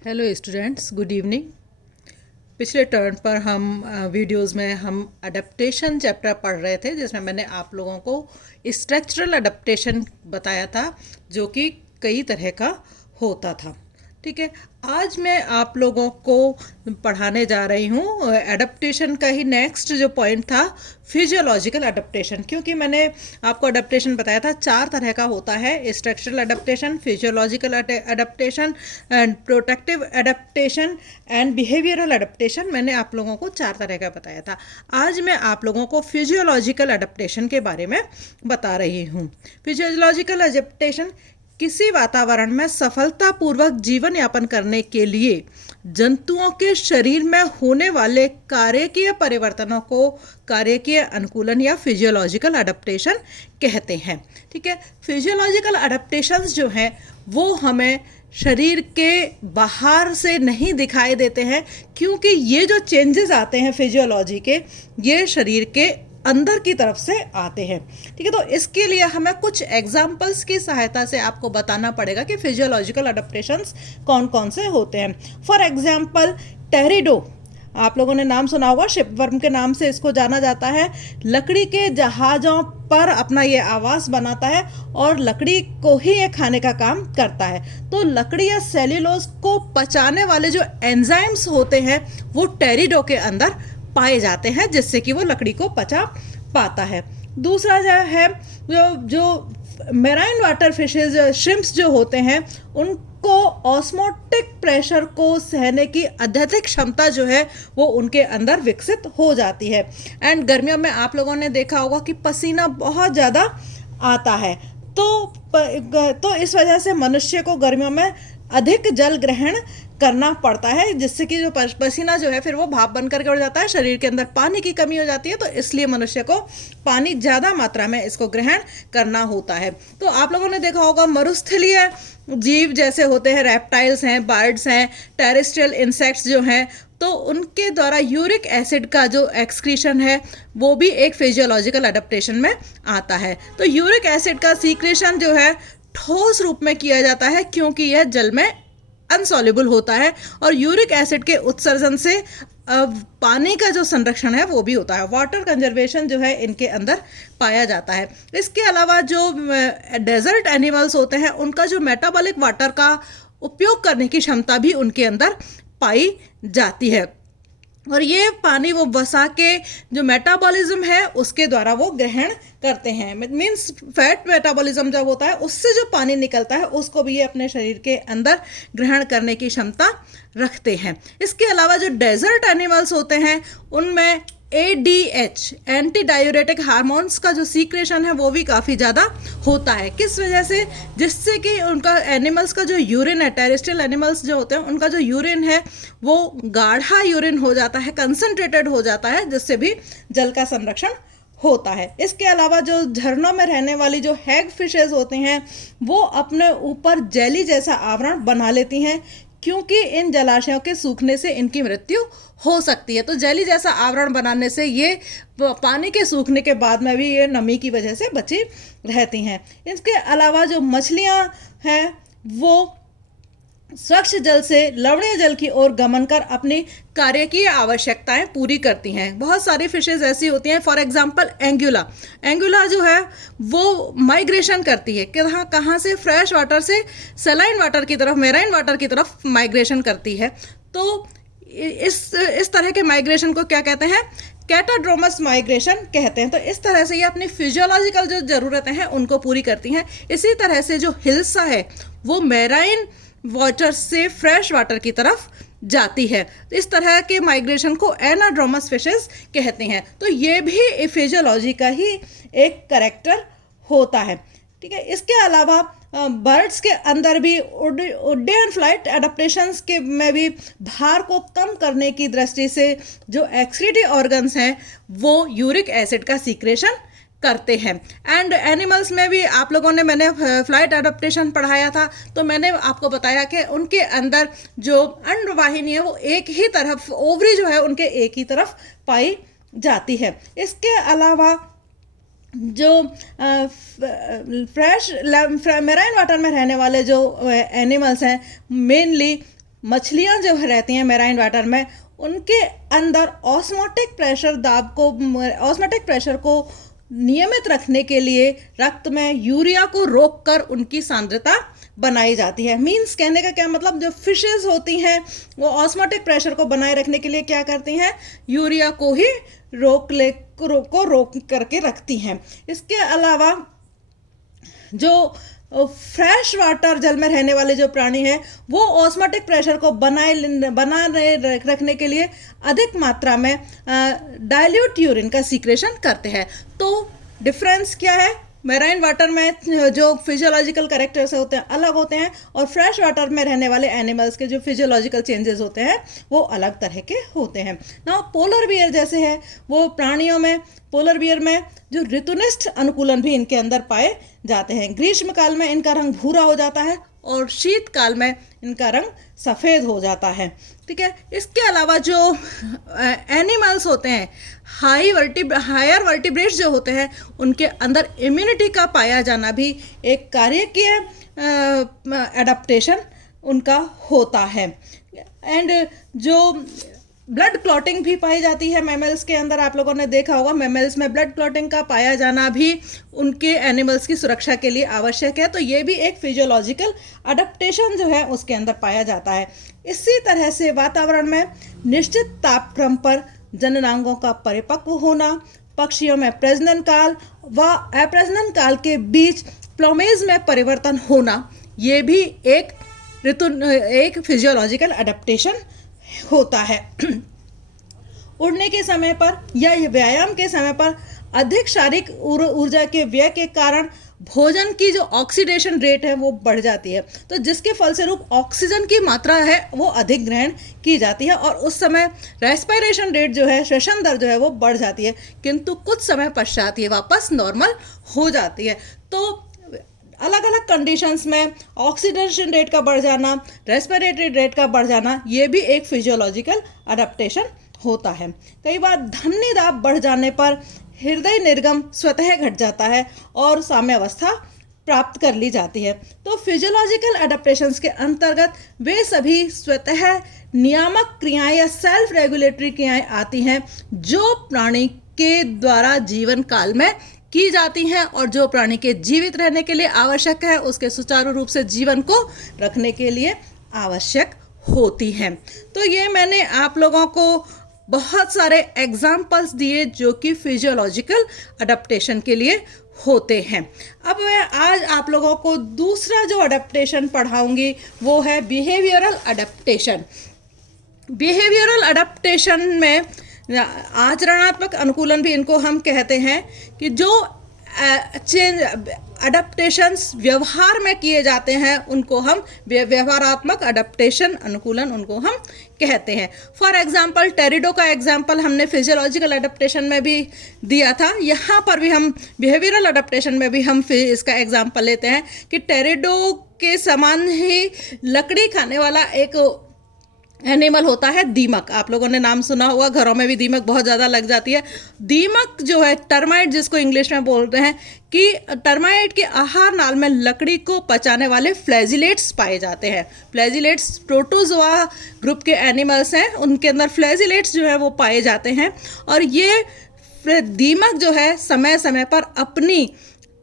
Hello students, good evening. पिछले turn पर हम वीडियोस में हम अडेप्टेशन चैप्टर पढ़ रहे थे, जिसमें मैंने आप लोगों को स्ट्रक्चरल अडेप्टेशन बताया था, जो कि कई तरह का होता था। ठीक है, आज मैं आप लोगों को पढ़ाने जा रही हूँ एडप्टेशन का ही नेक्स्ट जो पॉइंट था, फिजियोलॉजिकल अडेप्टेशन। क्योंकि मैंने आपको अडेप्टेशन बताया था 4 तरह का होता है: structural adaptation, physiological adaptation, and protective adaptation and behavioural adaptation. मैंने आप लोगों को 4 तरह का बताया था। आज मैं आप लोगों को फिजियोलॉजिकल अडेप्टेशन के बारे में बता रही हूँ। फिजियोलॉजिकल अडेप्टेशन किसी वातावरण में सफलतापूर्वक जीवन यापन करने के लिए जंतुओं के शरीर में होने वाले कार्यकीय परिवर्तनों को कार्यकीय अनुकूलन या फिजियोलॉजिकल अडेप्टेशन कहते हैं। ठीक है, फिजियोलॉजिकल अडेप्टेशंस जो हैं वो हमें शरीर के बाहर से नहीं दिखाई देते हैं, क्योंकि ये जो चेंजेस आते हैं फिजियोलॉजी के, ये शरीर के अंदर की तरफ से आते हैं। ठीक है, तो इसके लिए हमें कुछ एग्जाम्पल्स की सहायता से आपको बताना पड़ेगा कि फिजियोलॉजिकल अडेप्टेशंस कौन कौन से होते हैं। फॉर एग्जाम्पल, टेरिडो, आप लोगों ने नाम सुना होगा, शिपवर्म के नाम से इसको जाना जाता है। लकड़ी के जहाज़ों पर अपना ये आवास बनाता है और लकड़ी को ही ये खाने का काम करता है। तो लकड़ी या सेल्यूलोज को पचाने वाले जो एंजाइम्स होते हैं वो टेरिडो के अंदर पाए जाते हैं, जिससे कि वो लकड़ी को पचा पाता है। दूसरा जो है, जो मेराइन वाटर फिशेज, श्रिम्प्स जो होते हैं, उनको ऑस्मोटिक प्रेशर को सहने की अत्यधिक क्षमता जो है वो उनके अंदर विकसित हो जाती है। एंड गर्मियों में आप लोगों ने देखा होगा कि पसीना बहुत ज़्यादा आता है, तो इस वजह से मनुष्य को गर्मियों में अधिक जल ग्रहण करना पड़ता है, जिससे कि जो पसीना जो है फिर वो भाप बन करके उड़ जाता है, शरीर के अंदर पानी की कमी हो जाती है। तो इसलिए मनुष्य को पानी ज़्यादा मात्रा में इसको ग्रहण करना होता है। तो आप लोगों ने देखा होगा मरुस्थलीय जीव जैसे होते हैं, रेप्टाइल्स हैं, बर्ड्स हैं, टेरेस्ट्रियल इंसेक्ट्स जो हैं, तो उनके द्वारा यूरिक एसिड का जो एक्सक्रीशन है वो भी एक फिजियोलॉजिकल अडेप्टेशन में आता है। तो यूरिक एसिड का सीक्रेशन जो है ठोस रूप में किया जाता है, क्योंकि यह जल में अनसॉल्युबल होता है, और यूरिक एसिड के उत्सर्जन से पानी का जो संरक्षण है वो भी होता है। वाटर कंजर्वेशन जो है इनके अंदर पाया जाता है। इसके अलावा जो डेजर्ट एनिमल्स होते हैं, उनका जो मेटाबॉलिक वाटर का उपयोग करने की क्षमता भी उनके अंदर पाई जाती है, और ये पानी वो वसा के जो मेटाबॉलिज्म है उसके द्वारा वो ग्रहण करते हैं। मीन्स फैट मेटाबॉलिज्म जब होता है, उससे जो पानी निकलता है उसको भी ये अपने शरीर के अंदर ग्रहण करने की क्षमता रखते हैं। इसके अलावा जो डेजर्ट एनिमल्स होते हैं उनमें ADH, एंटी डायूरेटिक हार्मोन्स का जो सीक्रेशन है वो भी काफ़ी ज़्यादा होता है। किस वजह से? जिससे कि उनका एनिमल्स का जो यूरिन है, टेरेस्ट्रियल एनिमल्स जो होते हैं उनका जो यूरिन है वो गाढ़ा यूरिन हो जाता है, कंसंट्रेटेड हो जाता है, जिससे भी जल का संरक्षण होता है। इसके अलावा जो झरनों में रहने वाली जो हैग फिशेज होते हैं वो अपने ऊपर जेली जैसा आवरण बना लेती हैं, क्योंकि इन जलाशयों के सूखने से इनकी मृत्यु हो सकती है। तो जेली जैसा आवरण बनाने से ये पानी के सूखने के बाद में भी ये नमी की वजह से बची रहती हैं। इसके अलावा जो मछलियाँ हैं वो स्वच्छ जल से लवणीय जल की ओर गमन कर अपनी कार्यकीय आवश्यकताएं पूरी करती हैं। बहुत सारी फिशेज ऐसी होती हैं, फॉर एग्जांपल एंगुला जो है वो माइग्रेशन करती है, कहाँ से? फ्रेश वाटर से सलाइन वाटर की तरफ, मेराइन वाटर की तरफ माइग्रेशन करती है। तो इस तरह के माइग्रेशन को क्या कहते हैं? कैटाड्रोमस माइग्रेशन कहते हैं। तो इस तरह से ये अपनी फिजियोलॉजिकल जो ज़रूरतें हैं उनको पूरी करती हैं। इसी तरह से जो हिल्सा है वो मेराइन वाटर से फ्रेश वाटर की तरफ जाती है। इस तरह के माइग्रेशन को एनाड्रोमस फिशेस कहते हैं। तो ये भी फिजियोलॉजी का ही एक कैरेक्टर होता है। ठीक है, इसके अलावा बर्ड्स के अंदर भी उड्डयन फ्लाइट एडाप्टेशंस के में भी भार को कम करने की दृष्टि से जो एक्सक्रीटरी ऑर्गन्स हैं वो यूरिक एसिड का सीक्रेशन करते हैं। एंड एनिमल्स में भी आप लोगों ने, मैंने फ्लाइट एडाप्टेशन पढ़ाया था, तो मैंने आपको बताया कि उनके अंदर जो अंडवाहिनी है वो एक ही तरफ, ओवरी जो है उनके एक ही तरफ पाई जाती है। इसके अलावा जो फ्रेश मेराइन वाटर में रहने वाले जो एनिमल्स हैं, मेनली मछलियाँ जो रहती हैं मैराइन वाटर में, उनके अंदर ऑस्मोटिक प्रेशर को नियमित रखने के लिए रक्त में यूरिया को रोककर उनकी सांद्रता बनाई जाती है। मीन्स कहने का क्या मतलब, जो फिशेस होती हैं वो ऑस्मोटिक प्रेशर को बनाए रखने के लिए क्या करती हैं, यूरिया को ही रोक करके रखती हैं। इसके अलावा जो फ्रेश वाटर जल में रहने वाले जो प्राणी हैं वो ऑस्मोटिक प्रेशर को बनाए रखने के लिए अधिक मात्रा में डाइल्यूट यूरिन का सीक्रेशन करते हैं। तो डिफरेंस क्या है, मैराइन वाटर में जो फिजियोलॉजिकल कैरेक्टर्स होते हैं अलग होते हैं, और फ्रेश वाटर में रहने वाले एनिमल्स के जो फिजियोलॉजिकल चेंजेस होते हैं वो अलग तरह के होते हैं ना। पोलर बियर जैसे है वो प्राणियों में, पोलर बियर में जो ऋतुनिष्ठ अनुकूलन भी इनके अंदर पाए जाते हैं। ग्रीष्म काल में इनका रंग भूरा हो जाता है और शीतकाल में इनका रंग सफ़ेद हो जाता है। ठीक है, इसके अलावा जो एनिमल्स होते हैं हायर वर्टिब्रेट्स जो होते हैं उनके अंदर इम्यूनिटी का पाया जाना भी एक कार्यकीय एडाप्टेशन उनका होता है। एंड जो ब्लड क्लॉटिंग भी पाई जाती है मैमल्स के अंदर, आप लोगों ने देखा होगा मैमल्स में ब्लड क्लॉटिंग का पाया जाना भी उनके एनिमल्स की सुरक्षा के लिए आवश्यक है। तो ये भी एक फिजियोलॉजिकल अडेप्टेशन जो है उसके अंदर पाया जाता है। इसी तरह से वातावरण में निश्चित तापक्रम पर जननांगों का परिपक्व होना, पक्षियों में प्रजनन काल व अप्रजनन काल के बीच प्लोमेज में परिवर्तन होना, ये भी एक फिजियोलॉजिकल अडेप्टेशन होता है। उड़ने के समय पर या व्यायाम के समय पर अधिक शारीरिक ऊर्जा के व्यय के कारण भोजन की जो ऑक्सीडेशन रेट है वो बढ़ जाती है, तो जिसके फलस्वरूप ऑक्सीजन की मात्रा है वो अधिक ग्रहण की जाती है और उस समय रेस्पिरेशन रेट जो है, श्वसन दर जो है वो बढ़ जाती है, किंतु कुछ समय पश्चात ये वापस नॉर्मल हो जाती है। तो अलग अलग कंडीशंस में ऑक्सीडेशन रेट का बढ़ जाना, रेस्पिरेटरी रेट का बढ़ जाना, ये भी एक फिजियोलॉजिकल अडेप्टेशन होता है। कई बार धमनी दाब बढ़ जाने पर हृदय निर्गम स्वतः घट जाता है और साम्यावस्था प्राप्त कर ली जाती है। तो फिजियोलॉजिकल अडेप्टेशंस के अंतर्गत वे सभी स्वतः नियामक क्रियाएं या सेल्फ रेगुलेटरी क्रियाएं आती हैं जो प्राणी के द्वारा जीवन काल में की जाती हैं और जो प्राणी के जीवित रहने के लिए आवश्यक है, उसके सुचारू रूप से जीवन को रखने के लिए आवश्यक होती हैं। तो ये मैंने आप लोगों को बहुत सारे एग्जाम्पल्स दिए जो कि फिजियोलॉजिकल अडेप्टेशन के लिए होते हैं। अब मैं आज आप लोगों को दूसरा जो अडेप्टेशन पढ़ाऊंगी वो है बिहेवियरल अडेप्टेशन। बिहेवियरल अडेप्टेशन में आचरणात्मक अनुकूलन भी इनको हम कहते हैं कि जो चेंज अडेप्टेशंस व्यवहार में किए जाते हैं उनको हम व्यवहारात्मक अडेप्टेशन अनुकूलन उनको हम कहते हैं। फॉर एग्जांपल टेरिडो का एग्जांपल हमने फिजियोलॉजिकल अडेप्टेशन में भी दिया था, यहाँ पर भी हम बिहेवियरल अडेप्टेशन में भी हम इसका एग्जांपल लेते हैं कि टेरिडो के समान ही लकड़ी खाने वाला एक एनिमल होता है दीमक। आप लोगों ने नाम सुना होगा, घरों में भी दीमक बहुत ज़्यादा लग जाती है। दीमक जो है टर्माइट जिसको इंग्लिश में बोलते हैं, कि टर्माइट के आहार नाल में लकड़ी को पचाने वाले फ्लैजिलेट्स पाए जाते हैं। फ्लैजिलेट्स प्रोटोजोआ ग्रुप के एनिमल्स हैं, उनके अंदर फ्लैजिलेट्स जो है वो पाए जाते हैं और ये दीमक जो है समय समय पर अपनी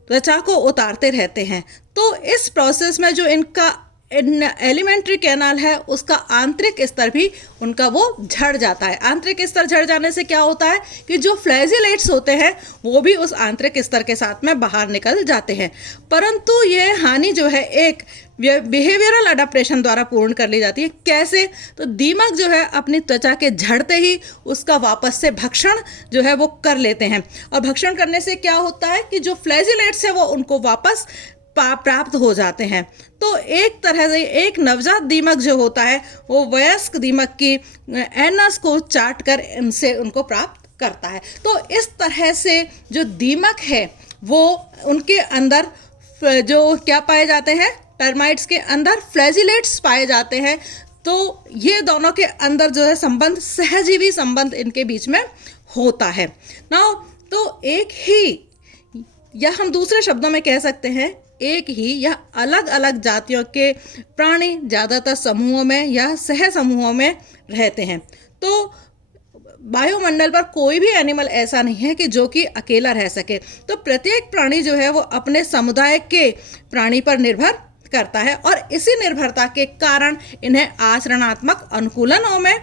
त्वचा को उतारते रहते हैं। तो इस प्रोसेस में जो इनका एलिमेंट्री कैनाल है उसका आंतरिक स्तर भी उनका वो झड़ जाता है। आंतरिक स्तर झड़ जाने से क्या होता है कि जो फ्लैजिलेट्स होते हैं वो भी उस आंतरिक स्तर के साथ में बाहर निकल जाते हैं। परंतु ये हानि जो है एक बिहेवियरल अडेप्टेशन द्वारा पूर्ण कर ली जाती है। कैसे? तो दीमक जो है अपनी त्वचा के झड़ते ही उसका वापस से भक्षण जो है वो कर लेते हैं और भक्षण करने से क्या होता है कि जो फ्लैजिलेट्स है वो उनको वापस प्राप्त हो जाते हैं। तो एक तरह से एक नवजात दीमक जो होता है वो वयस्क दीमक की एनस को चाट कर इनसे उनको प्राप्त करता है। तो इस तरह से जो दीमक है वो उनके अंदर जो क्या पाए जाते हैं, टर्माइट्स के अंदर फ्लैजिलेट्स पाए जाते हैं। तो ये दोनों के अंदर जो है संबंध, सहजीवी संबंध इनके बीच में होता है ना। तो एक ही, या हम दूसरे शब्दों में कह सकते हैं एक ही या अलग अलग जातियों के प्राणी ज़्यादातर समूहों में या सह समूहों में रहते हैं। तो वायुमंडल पर कोई भी एनिमल ऐसा नहीं है कि जो कि अकेला रह सके। तो प्रत्येक प्राणी जो है वो अपने समुदाय के प्राणी पर निर्भर करता है और इसी निर्भरता के कारण इन्हें आचरणात्मक अनुकूलनों में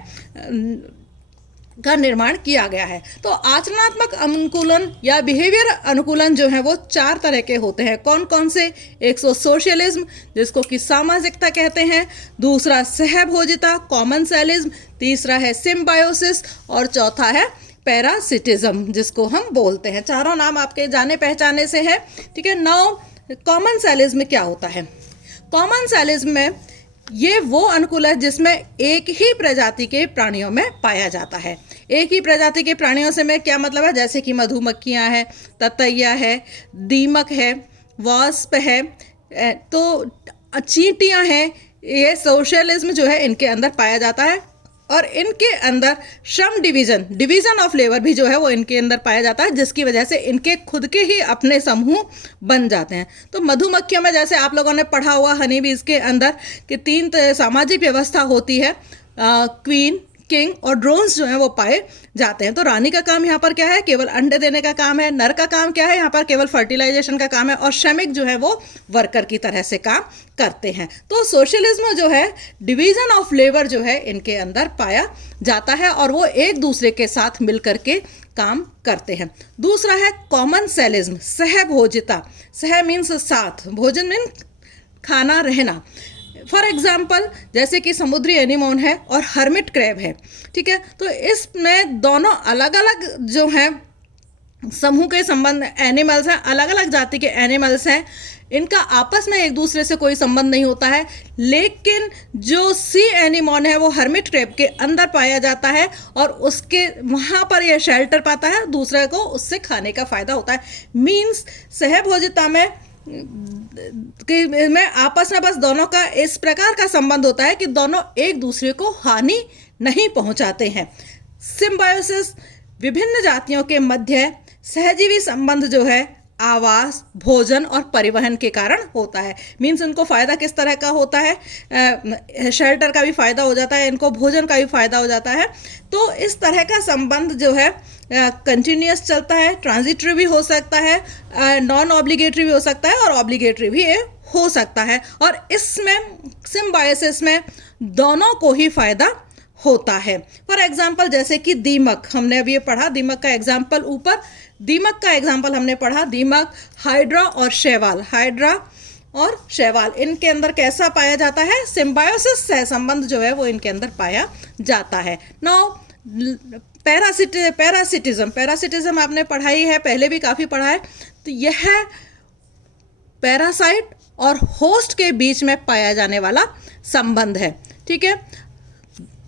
का निर्माण किया गया है। तो आचरणात्मक अनुकूलन या बिहेवियर अनुकूलन जो है वो 4 तरह के होते हैं। कौन कौन से? एक सोशलिज्म, जिसको कि सामाजिकता कहते हैं, दूसरा सहभोजिता कॉमनसेलिज्म, तीसरा है सिम्बायोसिस और चौथा है पैरासिटिज्म, जिसको हम बोलते हैं। चारों नाम आपके जाने पहचाने से है, ठीक है। नाउ कॉमनसेलिज्म क्या होता है? कॉमनसेलिज्म में ये वो अनुकूल है जिसमें एक ही प्रजाति के प्राणियों में पाया जाता है। एक ही प्रजाति के प्राणियों से में क्या मतलब है? जैसे कि मधुमक्खियाँ हैं, ततैया है, दीमक है, वास्प है, तो चींटियाँ हैं। ये सोशलिज्म जो है इनके अंदर पाया जाता है और इनके अंदर श्रम डिवीजन ऑफ लेबर भी जो है वो इनके अंदर पाया जाता है, जिसकी वजह से इनके खुद के ही अपने समूह बन जाते हैं। तो मधुमक्खियों में जैसे आप लोगों ने पढ़ा हुआ हनी बीज के अंदर कि 3 सामाजिक व्यवस्था होती है, क्वीन, किंग और ड्रोन्स जो हैं वो पाए जाते हैं। तो रानी का काम यहाँ पर क्या है? केवल अंडे देने का काम है। नर का काम क्या है? यहाँ पर केवल फर्टिलाइजेशन का काम है और श्रमिक जो है वो वर्कर की तरह से काम करते हैं। तो सोशलिज्म जो है डिवीजन ऑफ लेबर जो है इनके अंदर पाया जाता है और वो एक दूसरे के साथ मिल करके काम करते हैं। दूसरा है कॉमनसेलिज्म, सहभोजिता। सह मीन्स साथ, भोजन मीन्स खाना रहना। फॉर एग्जाम्पल जैसे कि समुद्री एनीमोन है और हर्मिट क्रैब है, ठीक है। तो इसमें दोनों अलग अलग जो हैं समूह के संबंध एनिमल्स हैं, अलग अलग जाति के एनिमल्स हैं। इनका आपस में एक दूसरे से कोई संबंध नहीं होता है, लेकिन जो सी एनीमोन है वो हर्मिट क्रैब के अंदर पाया जाता है और उसके वहाँ पर यह शेल्टर पाता है, दूसरे को उससे खाने का फायदा होता है। मीन्स सहभोजिता में आपस में बस दोनों का इस प्रकार का संबंध होता है कि दोनों एक दूसरे को हानि नहीं पहुंचाते हैं। सिम्बायोसिस विभिन्न जातियों के मध्य सहजीवी संबंध जो है आवास, भोजन और परिवहन के कारण होता है। मीन्स इनको फ़ायदा किस तरह का होता है? शेल्टर का भी फ़ायदा हो जाता है, इनको भोजन का भी फ़ायदा हो जाता है। तो इस तरह का संबंध जो है कंटिन्यूस चलता है, ट्रांजिटरी भी हो सकता है, नॉन ऑब्लिगेटरी भी हो सकता है और ऑब्लिगेटरी भी हो सकता है। और इसमें सिम्बायोसिस में दोनों को ही फ़ायदा होता है। फॉर एग्जाम्पल जैसे कि दीमक, हमने अभी ये पढ़ा, दीमक का एग्जाम्पल ऊपर, दीमक का एग्जाम्पल हमने पढ़ा, दीमक, हाइड्रा और शैवाल। हाइड्रा और शैवाल इनके अंदर कैसा पाया जाता है? सिम्बायोसिस से संबंध जो है वो इनके अंदर पाया जाता है। नाउ पैरासिटिज्म आपने पढ़ाई है, पहले भी काफ़ी पढ़ा है। तो यह पैरासाइट और होस्ट के बीच में पाया जाने वाला संबंध है, ठीक है।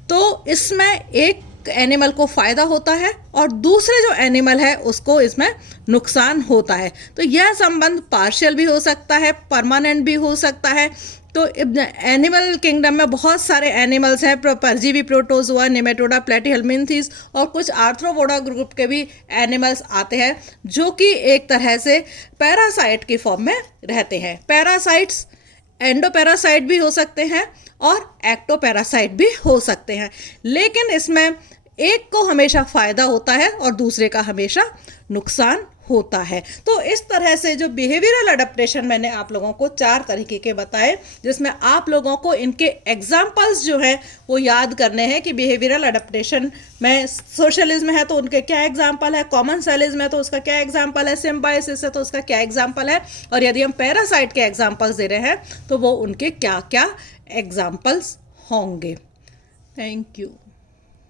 तो इसमें एक एनिमल को फ़ायदा होता है और दूसरे जो एनिमल है उसको इसमें नुकसान होता है। तो यह संबंध पार्शियल भी हो सकता है, परमानेंट भी हो सकता है। तो एनिमल किंगडम में बहुत सारे एनिमल्स हैं, परजीवी, प्रोटोजोआ, नेमेटोडा, प्लेटीहेल्मिन्थीज और कुछ आर्थ्रोपोडा ग्रुप के भी एनिमल्स आते हैं जो कि एक तरह से पैरासाइट की फॉर्म में रहते हैं। पैरासाइट्स एंडोपैरासाइट भी हो सकते हैं और एक्टोपैरासाइट भी हो सकते हैं, लेकिन इसमें एक को हमेशा फ़ायदा होता है और दूसरे का हमेशा नुकसान होता है। तो इस तरह से जो बिहेवियरल अडेप्टेशन मैंने आप लोगों को 4 तरीके के बताए, जिसमें आप लोगों को इनके एग्जाम्पल्स जो हैं वो याद करने हैं कि बिहेवियरल अडेप्टेशन में सोशलिज्म है तो उनके क्या एग्जाम्पल है, कॉमनसेलिज्म है तो उसका क्या एग्जाम्पल है, सिम्बायोसिस है तो उसका क्या एग्जाम्पल है, और यदि हम पैरासाइट के एग्जाम्पल्स दे रहे हैं तो वो उनके क्या क्या एग्जाम्पल्स होंगे। Thank you.